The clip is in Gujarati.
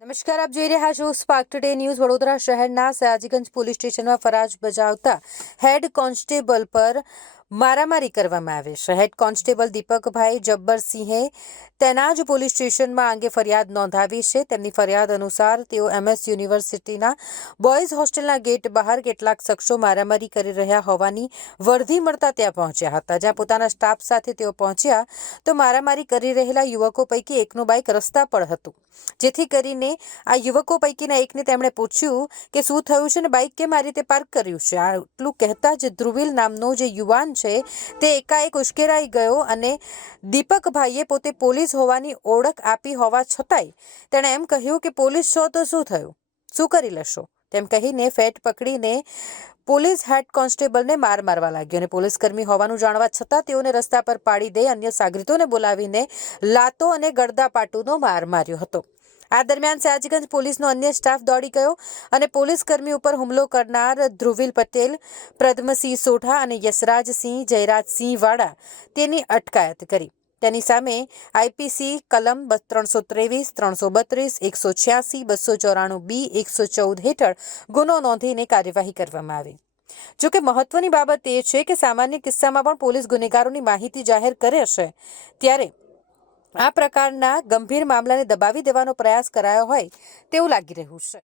નમસ્કાર, આપ જોઈ રહ્યા છો સ્પાર્ક ટુડે ન્યૂઝ વડોદરા શહેરના સયાજીગંજ પોલીસ સ્ટેશનમાં ફરજ બજાવતા હેડ કોન્સ્ટેબલ પર મારામારી કરવામાં આવે છે. હેડ કોન્સ્ટેબલ દીપકભાઈ જબ્બરસિંહે તેના જ પોલીસ સ્ટેશનમાં અંગે ફરિયાદ નોંધાવી છે. તેમની ફરિયાદ અનુસાર તેઓ એમએસ યુનિવર્સિટીના બોયઝ હોસ્ટેલના ગેટ બહાર કેટલાક શખ્સો મારામારી કરી રહ્યા હોવાની વર્ધી મળતા ત્યાં પહોંચ્યા હતા. જ્યાં પોતાના સ્ટાફ સાથે તેઓ પહોંચ્યા તો મારામારી કરી રહેલા યુવકો પૈકી એકનું બાઇક રસ્તા પર હતું. જેથી કરીને આ યુવકો પૈકીના એકને તેમણે પૂછ્યું કે શું થયું છે ને બાઇક કેમ આ રીતે પાર્ક કર્યું છે? આટલું કહેતા જ ધ્રુવિલ નામનો જે યુવાન છે. તે એકાએક ઉશ્કેરાઈ ગયો અને દીપકભાઈએ પોતે પોલીસ હોવાની ઓળખ આપી હોવા છતાંય તેણે એમ કહ્યું કે પોલીસ છો તો શું થયું? શું કરી લેશો? તેમ કહીને ફેટ પકડીને પોલીસ હેડ કોન્સ્ટેબલને માર મારવા લાગ્યો અને પોલીસકર્મી હોવાનું જાણવા છતાં તેઓને રસ્તા પર પાડી દઈ અન્ય સાગરીતોને બોલાવીને લાતો અને ગળદાપાટુનો માર માર્યો હતો. આ દરમિયાન સયાજીગંજ પોલીસનો અન્ય સ્ટાફ દોડી ગયો અને પોલીસ કર્મી ઉપર હુમલો કરનાર ધ્રુવિલ પટેલ, પ્રદ્મસિંહ સોઢા અને યશરાજસિંહ, જયરાજસિંહ વાળા તેની અટકાયત કરી. તેની સામે આઈપીસી કલમ ત્રણસો ત્રેવીસ, ત્રણસો બત્રીસ, એકસો છ્યાસી, બસો ચોરાણું બી, એકસો ચૌદ હેઠળ ગુનો નોંધીને કાર્યવાહી કરવામાં આવી. જોકે મહત્વની બાબત એ છે કે સામાન્ય કિસ્સામાં પણ પોલીસ ગુનેગારોની માહિતી જાહેર કરે છે, ત્યારે આ પ્રકારના ગંભીર મામલાને દબાવી દેવાનો પ્રયાસ કરાયો હોય તેવું લાગી રહ્યું છે.